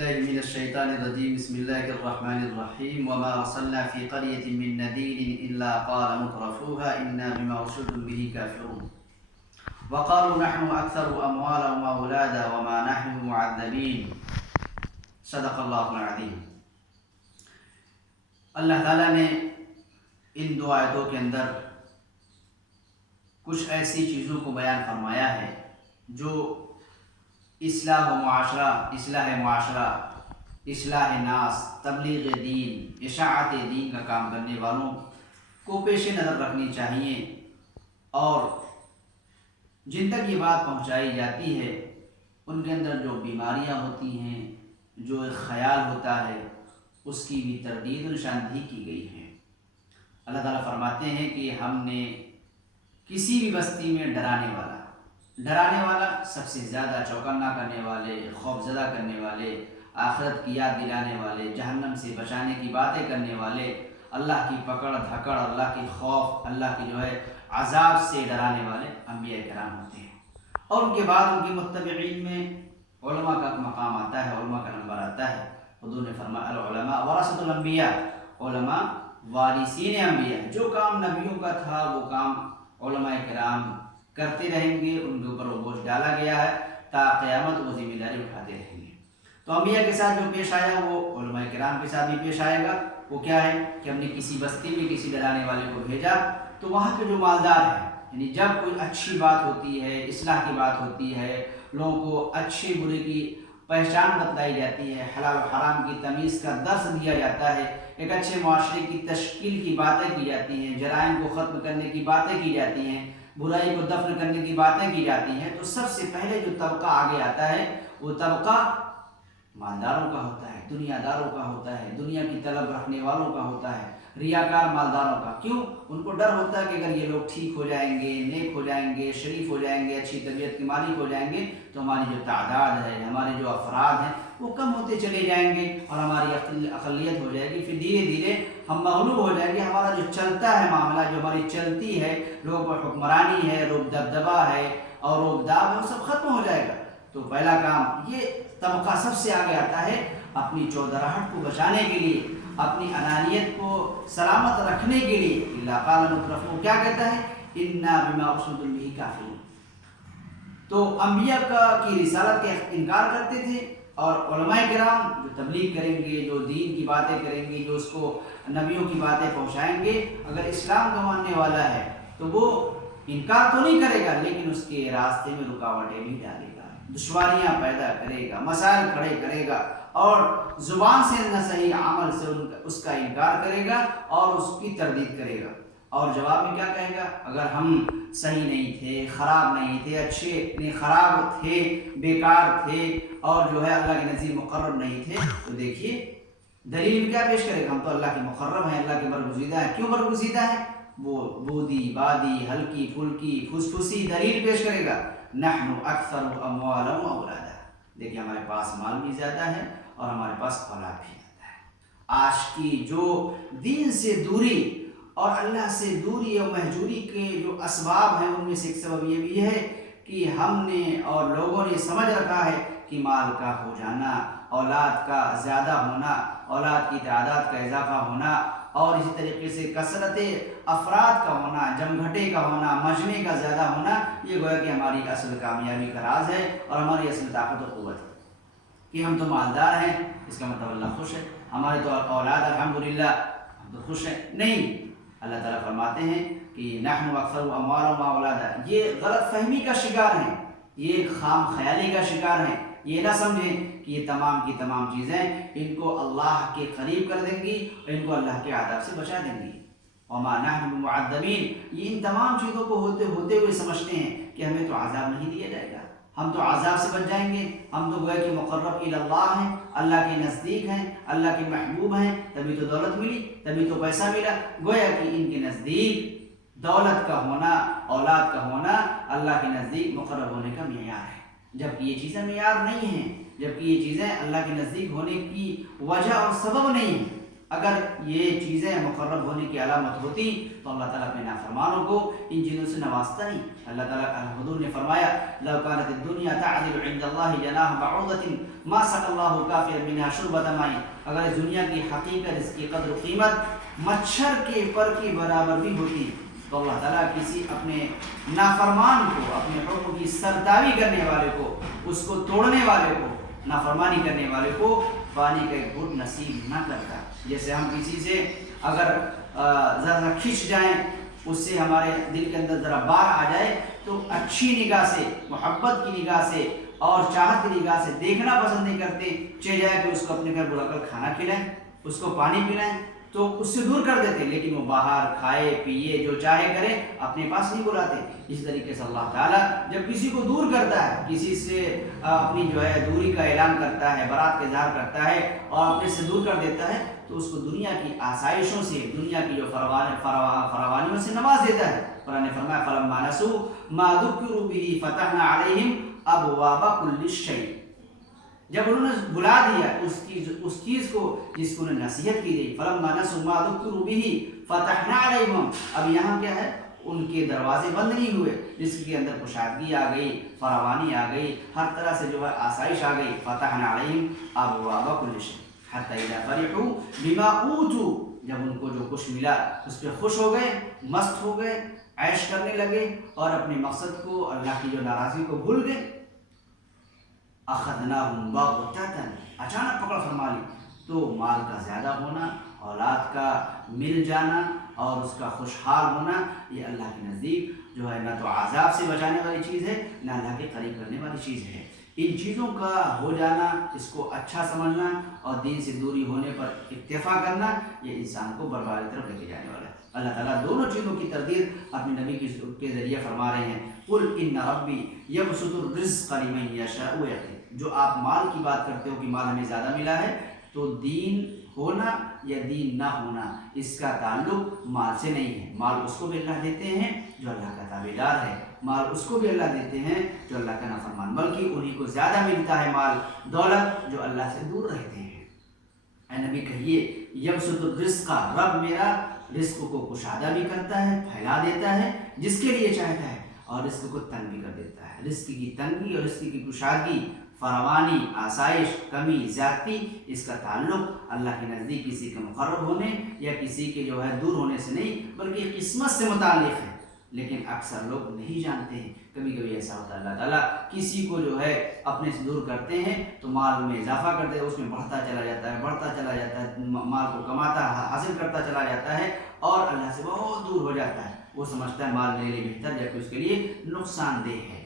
بالله من الشيطان الرجيم بسم الله الرحمن الرحيم وما أرسلنا في قرية من نذير إلا قال مترفوها إنا بما أرسلتم به كافرون وقالوا نحن أكثر أموالا وأولادا وما نحن معذبين صدق اللہ العظیم۔ اللہ تعالیٰ نے ان دو آیتوں کے اندر کچھ ایسی چیزوں کو بیان فرمایا ہے جو اصلاح معاشرہ، اصلاح ناس، تبلیغ دین، اشاعت دین کا کام کرنے والوں کو پیش نظر رکھنی چاہیے، اور جن تک یہ بات پہنچائی جاتی ہے ان کے اندر جو بیماریاں ہوتی ہیں، جو ایک خیال ہوتا ہے، اس کی بھی تردید و نشاندہی کی گئی ہے۔ اللہ تعالیٰ فرماتے ہیں کہ ہم نے کسی بھی بستی میں ڈرانے والا سب سے زیادہ چوکنا کرنے والے، خوف زدہ کرنے والے، آخرت کی یاد دلانے والے، جہنم سے بچانے کی باتیں کرنے والے، اللہ کی پکڑ دھکڑ، اللہ کی خوف، اللہ کی عذاب سے ڈرانے والے انبیاء کرام ہوتے ہیں۔ اور ان کے بعد ان کی متبعین میں علماء کا مقام آتا ہے، علماء کا نمبر آتا ہے۔ حضور نے فرمایا العلماء ورثۃ الانبیاء، علماء وارثین انبیاء، جو کام نبیوں کا تھا وہ کام علماء کرام کرتے رہیں گے، ان کے اوپر وہ بوجھ ڈالا گیا ہے، تا قیامت وہ ذمہ داری اٹھاتے رہیں گے۔ تو انبیاء کے ساتھ جو پیش آیا وہ علماء کرام کے ساتھ بھی پیش آئے گا۔ وہ کیا ہے کہ ہم نے کسی بستی میں کسی ڈرانے والے کو بھیجا تو وہاں کے جو مالدار ہیں، یعنی جب کوئی اچھی بات ہوتی ہے، اصلاح کی بات ہوتی ہے، لوگوں کو اچھے برے کی پہچان بتلائی جاتی ہے، حلال و حرام کی تمیز کا درس دیا جاتا ہے، ایک اچھے معاشرے کی تشکیل کی باتیں کی جاتی ہیں، جرائم کو ختم کرنے کی باتیں کی جاتی ہیں، برائی کو دفن کرنے کی باتیں کی جاتی ہیں، تو سب سے پہلے جو طبقہ آگے آتا ہے وہ طبقہ مالداروں کا ہوتا ہے، دنیا داروں کا ہوتا ہے، دنیا کی طلب رکھنے والوں کا ہوتا ہے، ریاکار مالداروں کا۔ کیوں؟ ان کو ڈر ہوتا ہے کہ اگر یہ لوگ ٹھیک ہو جائیں گے، نیک ہو جائیں گے، شریف ہو جائیں گے، اچھی طبیعت کے مالک ہو جائیں گے تو ہماری جو تعداد ہے، ہمارے جو افراد ہیں وہ کم ہوتے چلے جائیں گے اور ہماری اقلیت ہو جائے گی، پھر دھیرے دھیرے ہم مغلوب ہو جائیں گے، ہمارا جو چلتا ہے معاملہ، جو ہماری چلتی ہے، لوگوں پر حکمرانی ہے، روب دبدبہ ہے اور روب داب ہے، وہ سب ختم ہو جائے گا۔ تو پہلا کام یہ طبقہ سب سے آگے آتا ہے اپنی چودراہٹ کو بچانے کے لیے، اپنی انانیت کو سلامت رکھنے کے لیے۔ الا قال مترفوہ کیا کہتا ہے؟ انا بما ارسلتم به کافرون۔ تو انبیاء کی رسالت کا انکار کرتے تھے، اور علماء کرام جو تبلیغ کریں گے، جو دین کی باتیں کریں گے، جو اس کو نبیوں کی باتیں پہنچائیں گے، اگر اسلام کا ماننے والا ہے تو وہ انکار تو نہیں کرے گا، لیکن اس کے راستے میں رکاوٹیں بھی ڈالے گا، دشواریاں پیدا کرے گا، مسائل کھڑے کرے گا، اور زبان سے نہ صحیح عمل سے اس کا انکار کرے گا اور اس کی تردید کرے گا۔ اور جواب میں کیا کہے گا؟ اگر ہم صحیح نہیں تھے، خراب نہیں تھے، اچھے نہیں، خراب تھے، بیکار تھے، اور اللہ کے نزدیک مقرب نہیں تھے، تو دیکھیے دلیل کیا پیش کرے گا؟ ہم تو اللہ کے مقرب ہیں، اللہ کے برگزیدہ ہیں۔ کیوں برگزیدہ ہیں؟ وہ بودی بادی، ہلکی پھلکی پھسپھسی دلیل پیش کرے گا۔ نحن اکثر اموالا و اولادا، دیکھیے ہمارے پاس مال بھی زیادہ ہے اور ہمارے پاس اولاد بھی زیادہ ہے۔ آج کی جو دین سے دوری اور اللہ سے دوری اور مہجوری کے جو اسباب ہیں، ان میں سے ایک سبب یہ بھی ہے کہ ہم نے اور لوگوں نے سمجھ رکھا ہے کہ مال کا ہو جانا، اولاد کا زیادہ ہونا، اولاد کی تعداد کا اضافہ ہونا، اور اسی طریقے سے کثرت افراد کا ہونا، جمگھٹے کا ہونا، مجمع کا زیادہ ہونا، یہ گویا کہ ہماری اصل کامیابی کا راز ہے اور ہماری اصل طاقت و قوت ہے کہ ہم تو مالدار ہیں، اس کا مطلب اللہ خوش ہے، ہمارے تو اولاد الحمدللہ، ہم تو خوش ہیں۔ نہیں، اللہ تعالیٰ فرماتے ہیں کہ نحن اکثر اموالا و اولادا، یہ غلط فہمی کا شکار ہیں، یہ خام خیالی کا شکار ہیں۔ یہ نہ سمجھیں کہ یہ تمام کی تمام چیزیں ان کو اللہ کے قریب کر دیں گی اور ان کو اللہ کے عذاب سے بچا دیں گی۔ وما نحن بمعذبین، یہ ان تمام چیزوں کو ہوتے ہوئے سمجھتے ہیں کہ ہمیں تو عذاب نہیں دیا جائے گا، ہم تو عذاب سے بچ جائیں گے، ہم تو گویا کہ مقرب الی اللہ ہیں، اللہ کے نزدیک ہیں، اللہ کے محبوب ہیں، تبھی تو دولت ملی، تبھی تو پیسہ ملا۔ گویا کہ ان کے نزدیک دولت کا ہونا، اولاد کا ہونا اللہ کے نزدیک مقرب ہونے کا معیار ہے، جبکہ یہ چیزیں معیار نہیں ہیں، جبکہ یہ چیزیں اللہ کے نزدیک ہونے کی وجہ اور سبب نہیں ہیں۔ اگر یہ چیزیں مقرب ہونے کی علامت ہوتی تو اللہ تعالیٰ اپنے نافرمانوں کو ان چیزوں سے نوازتا نہیں۔ اللہ تعالیٰ حضور نے فرمایا لو كانت الدنيا تعدل عند الله جناح بعوضة ما سقى الله كافرا منها شربة ماء، اگر اس دنیا کی حقیقت، اس کی قدر و قیمت مچھر کے پر کے برابر بھی ہوتی تو اللہ تعالیٰ کسی اپنے نافرمان کو، اپنے حکم کی سرداوی کرنے والے کو، اس کو توڑنے والے کو، نافرمانی کرنے والے کو پانی کا ایک گھٹ نصیب نہ کرتا۔ جیسے ہم کسی سے اگر ذرا کھنچ جائیں، اس سے ہمارے دل کے اندر ذرا بار آ جائے تو اچھی نگاہ سے، محبت کی نگاہ سے اور چاہت کی نگاہ سے دیکھنا پسند نہیں کرتے، چلے جائے کہ اس کو اپنے گھر بلا کر کھانا کھلائیں، اس کو پانی پلائیں تو اس سے دور کر دیتے، لیکن وہ باہر کھائے پیے جو چاہے کرے، اپنے پاس نہیں بلاتے۔ اس طریقے سے اللہ تعالیٰ جب کسی کو دور کرتا ہے، کسی سے اپنی جو ہے دوری کا اعلان کرتا ہے، برات کا اظہار کرتا ہے اور اپنے سے دور کر دیتا ہے تو اس کو دنیا کی آسائشوں سے، دنیا کی جو فراوانیوں سے نواز دیتا ہے۔ قرآن نے فرمایا فَلَمَّا نَسُوا مَا ذُكِّرُوا بِهِ فَتَحْنَا عَلَيْهِمْ أَبْوَابَ كُلِّ شَيْءٍ، جب انہوں نے بلا دیا اس چیز کو جس کو انہیں نصیحت کی گئی، فَلَمَّا نَسُوا مَا ذُكِّرُوا بِهِ فَتَحْنَا عَلَيْهِمْ، اب یہاں کیا ہے، ان کے دروازے بند نہیں ہوئے، رزق کے اندر کشادگی آ گئی، فراوانی آ گئی، ہر طرح سے جو ہے آسائش آ گئی۔ فَتَحْنَا عَلَيْهِمْ أَبْوَابَ كُلِّ شَيْءٍ حَتَّى إِذَا فَرِحُوا بِمَا أُوتُوا، جب ان کو جو کچھ ملا اس پہ خوش ہو گئے، مست ہو گئے، عیش کرنے لگے اور اپنے مقصد کو، اللہ کی جو ناراضی کو بھول گئے، اخذناہم بغتۃ، اچانک پکڑ فرما لی، تو مال کا زیادہ ہونا، اولاد کا مل جانا اور اس کا خوشحال ہونا، یہ اللہ کے نزدیک جو ہے نہ تو عذاب سے بچانے والی چیز ہے، نہ اللہ کے قریب کرنے والی چیز ہے۔ ان چیزوں کا ہو جانا، اس کو اچھا سمجھنا اور دین سے دوری ہونے پر اکتفا کرنا، یہ انسان کو بربادی کی طرف لے کے جانے والا ہے۔ اللہ تعالیٰ دونوں چیزوں کی تردید اپنے نبی کے ذریعے فرما رہے ہیں، قل ان ربی یبسط الرزق لمن یشاء ویقدر، جو آپ مال کی بات کرتے ہو کہ مال ہمیں زیادہ ملا ہے، تو دین ہونا یا دین نہ ہونا اس کا تعلق مال سے نہیں ہے۔ مال اس کو بھی اللہ دیتے ہیں جو اللہ کا تابعدار ہے، مال اس کو بھی اللہ دیتے ہیں جو اللہ کا نافرمان، بلکہ انہی کو زیادہ ملتا ہے مال دولت جو اللہ سے دور رہتے ہیں۔ اے نبی کہیے یبسط الرزق، رب میرا رزق کو کشادہ بھی کرتا ہے، پھیلا دیتا ہے جس کے لیے چاہتا ہے، اور رزق کو تنگ بھی کر دیتا ہے۔ رزق کی تنگی اور رزق کی کشادگی، فراوانی، آسائش، کمی، زیادتی، اس کا تعلق اللہ کے نزدیک کسی کے مقرب ہونے یا کسی کے جو ہے دور ہونے سے نہیں، بلکہ قسمت سے متعلق ہے، لیکن اکثر لوگ نہیں جانتے ہیں۔ کبھی کبھی ایسا ہوتا ہے اللہ تعالیٰ کسی کو جو ہے اپنے سے دور کرتے ہیں تو مال میں اضافہ کرتے ہیں، اس میں بڑھتا چلا جاتا ہے، بڑھتا چلا جاتا ہے، مال کو کماتا حاصل کرتا چلا جاتا ہے اور اللہ سے بہت دور ہو جاتا ہے۔ وہ سمجھتا ہے مال میرے لیے بہتر، جبکہ اس کے لیے نقصان دہ ہے۔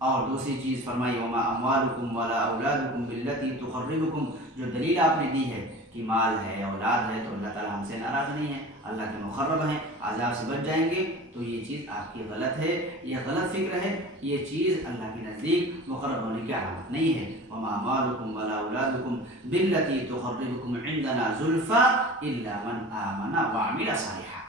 اور دوسری چیز فرمائی وما اموالکم ولا اولادکم باللتی تقربکم، جو دلیل آپ نے دی ہے کہ مال ہے، اولاد ہے، تو اللہ تعالیٰ ہم سے ناراض نہیں ہے، اللہ کے مقرب ہیں، عذاب سے بچ جائیں گے، تو یہ چیز آپ کی غلط ہے، یہ غلط فکر ہے، یہ چیز اللہ کے نزدیک مقرب ہونے کی علامت نہیں ہے۔ وما اموالکم ولا اولادکم باللتی تقربکم عندنا زلفی الا من آمن وعمل صالحا،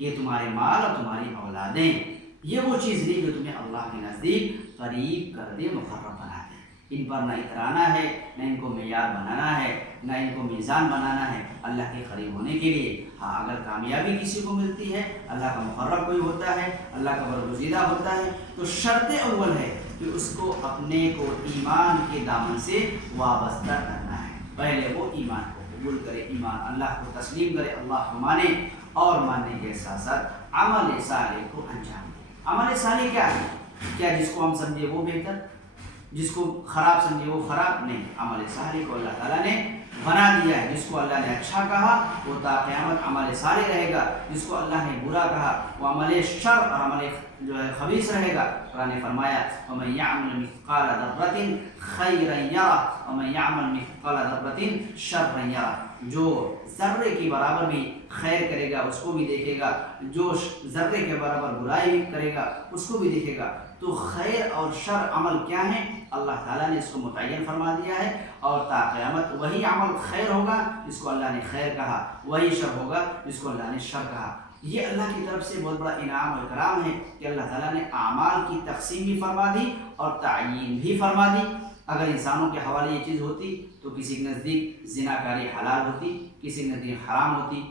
کہ تمہارے مال اور تمہاری اولادیں یہ وہ چیز نہیں جو تمہیں اللہ کے نزدیک قریب کر دے، مقرب بنا دے۔ ان پر نہ اترانا ہے، نہ ان کو معیار بنانا ہے، نہ ان کو میزان بنانا ہے اللہ کے قریب ہونے کے لیے۔ ہاں اگر کامیابی کسی کو ملتی ہے، اللہ کا مقرب کوئی ہوتا ہے، اللہ کا برگزیدہ ہوتا ہے، تو شرط اول ہے کہ اس کو اپنے کو ایمان کے دامن سے وابستہ کرنا ہے۔ پہلے وہ ایمان کو قبول کرے، ایمان اللہ کو تسلیم کرے، اللہ کو مانے، اور ماننے کے ساتھ ساتھ عمل صالح کو انجام دے۔ عمل صالح کیا ہے؟ کیا جس کو ہم سمجھے وہ بہتر، جس کو خراب سمجھے وہ خراب؟ نہیں، عمل صالح کو اللہ تعالیٰ نے بنا دیا ہے۔ جس کو اللہ نے اچھا کہا وہ تا قیامت عمل صالح رہے گا، جس کو اللہ نے برا کہا وہ عمل شر اور عمل جو ہے خبیث رہے گا۔ قرآن نے فرمایا وَمَن يَعْمَلْ مِثْقَالَ ذَرَّةٍ خَيْرًا يَرَهُ وَمَن يَعْمَلْ مِثْقَالَ ذَرَّةٍ شَرًّا يَرَهُ، جو ذرے کے برابر بھی خیر کرے گا اس کو بھی دیکھے گا، جو ذرے کے برابر برائی کرے گا اس کو بھی دیکھے گا۔ تو خیر اور شر عمل کیا ہیں؟ اللہ تعالیٰ نے اس کو متعین فرما دیا ہے، اور تا قیامت وہی عمل خیر ہوگا جس کو اللہ نے خیر کہا، وہی شر ہوگا جس کو اللہ نے شر کہا۔ یہ اللہ کی طرف سے بہت بڑا انعام اور اکرام ہے کہ اللہ تعالیٰ نے اعمال کی تقسیم بھی فرما دی اور تعیین بھی فرما دی۔ اگر انسانوں کے حوالے یہ چیز ہوتی تو کسی کے نزدیک زناکاری حلال ہوتی، کسی کے نزدیک حرام ہوتی،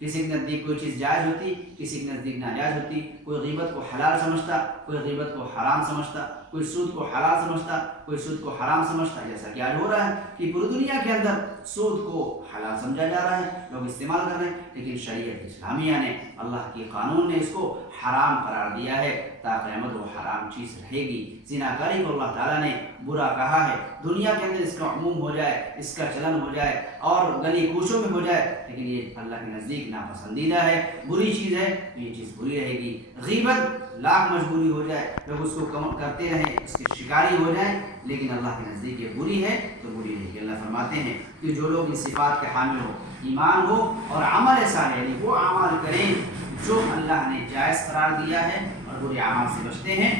کسی کے نزدیک کوئی چیز جائز ہوتی، کسی کے نزدیک ناجائز ہوتی، کوئی غیبت کو حلال سمجھتا، کوئی غیبت کو حرام سمجھتا، کوئی سود کو حلال سمجھتا، کوئی سود کو حرام سمجھتا، جیسا کہ آج ہو رہا ہے کہ پوری دنیا کے اندر سود کو حلال سمجھا جا رہا ہے، لوگ استعمال کر رہے ہیں، لیکن شریعت اسلامیہ نے، اللہ کی قانون نے اس کو حرام قرار دیا ہے، تا قیامت وہ حرام چیز رہے گی۔ زناکاری کو اللہ تعالیٰ نے برا کہا ہے، دنیا کے اندر اس کا عموم ہو جائے، اس کا چلن ہو جائے اور گلی کوچوں میں ہو جائے، لیکن یہ اللہ کے نزدیک ناپسندیدہ ہے، بری چیز ہے، یہ چیز بری رہے گی۔ غیبت لاکھ مجبوری ہو جائے، لوگ اس کو کرتے رہیں، اس کے شکاری ہو جائیں، لیکن اللہ کے نزدیک یہ بری ہے تو بری رہے گی۔ اللہ فرماتے ہیں کہ جو لوگ ان صفات کے حامل ہو، ایمان ہو اور عمل صالح، یعنی وہ اعمال کریں جو اللہ نے جائز قرار دیا ہے اور برے اعمال سے بچتے ہیں،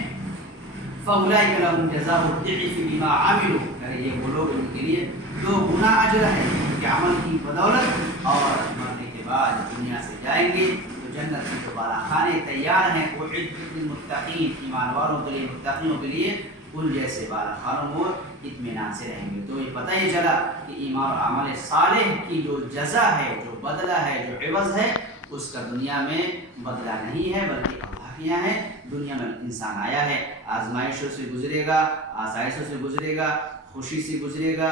فَأُولَٰئِكَ لَهُمْ جَزَاءُ الضِّعْفِ بِمَا عَمِلُوا، یہ وہ لوگ ان کے لیے دو گنا اجر ہے ان کے عمل کی بدولت، اور مرنے کے بعد دنیا سے جائیں گے تو جنت کے دوبارہ خانے تیار ہیں، اعدت للمتقین، ایمان والوں کے لیے، متقینوں کے لیے ان جیسے بالا خانوں اور اطمینان سے رہیں گے۔ تو یہ پتہ ہی چلا کہ ایمان اور عمل صالح کی جو جزا ہے، جو بدلہ ہے، جو عوض ہے، اس کا دنیا میں بدلہ نہیں ہے بلکہ اللہ کے یہاں ہے۔ دنیا میں انسان آیا ہے، آزمائشوں سے گزرے گا، آسائشوں سے گزرے گا، خوشی سے گزرے گا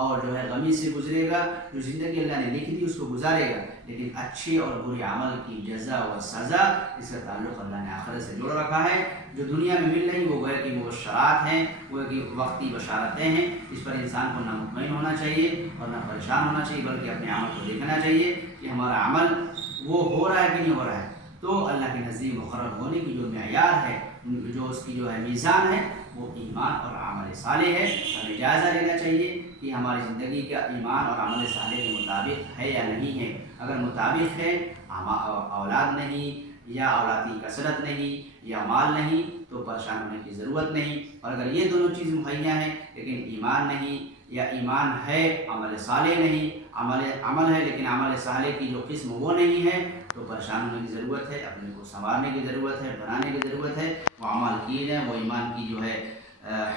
اور جو ہے غمی سے گزرے گا، جو زندگی اللہ نے لکھ دی اس کو گزارے گا، لیکن اچھے اور برے عمل کی جزا و سزا، اس کا تعلق اللہ نے آخرت سے جوڑ رکھا ہے۔ جو دنیا میں مل رہی وہ گویا کہ مبشرات ہیں، گویا کہ وقتی بشارتیں ہیں، اس پر انسان کو نہ مطمئن ہونا چاہیے اور نہ پریشان ہونا چاہیے، بلکہ اپنے عمل کو دیکھنا چاہیے کہ ہمارا عمل وہ ہو رہا ہے کہ نہیں ہو رہا ہے۔ تو اللہ کے نزدیک مقرر ہونے کی جو معیار ہے، جو اس کی جو ہے میزان ہے، وہ ایمان اور عمل صالح ہے۔ ہمیں جائزہ لینا چاہیے کہ ہماری زندگی کا ایمان اور عمل صالح کے مطابق ہے یا نہیں ہے۔ اگر مطابق ہے، اولاد نہیں یا اولاد کی کثرت نہیں یا مال نہیں، تو پریشان ہونے کی ضرورت نہیں، اور اگر یہ دونوں چیز مہیا ہیں لیکن ایمان نہیں، یا ایمان ہے عمل صالح نہیں، عمل ہے لیکن عمل صالح کی جو قسم وہ نہیں ہے، تو پریشان ہونے کی ضرورت ہے، اپنے کو سنوارنے کی ضرورت ہے، بنانے کی ضرورت ہے، وہ عمل کیے جائیں، وہ ایمان کی جو ہے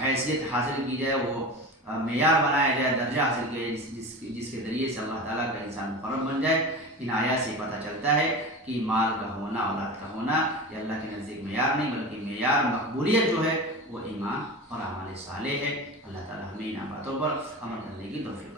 حیثیت حاصل کی جائے، وہ معیار بنایا جائے، درجہ حاصل کیا جائے، جس کے ذریعے سے اللہ تعالیٰ کا انسان مقرب بن جائے۔ ان آیات سے پتہ چلتا ہے کہ مال کا ہونا، اولاد کا ہونا، یہ اللہ کے نزدیک معیار نہیں بلکہ معیار مقبولیت جو ہے وہ ایمان اور عمل صالح ہے۔ اللہ تعالیٰ ہمیں ان باتوں پر عمل کرنے کی توفیق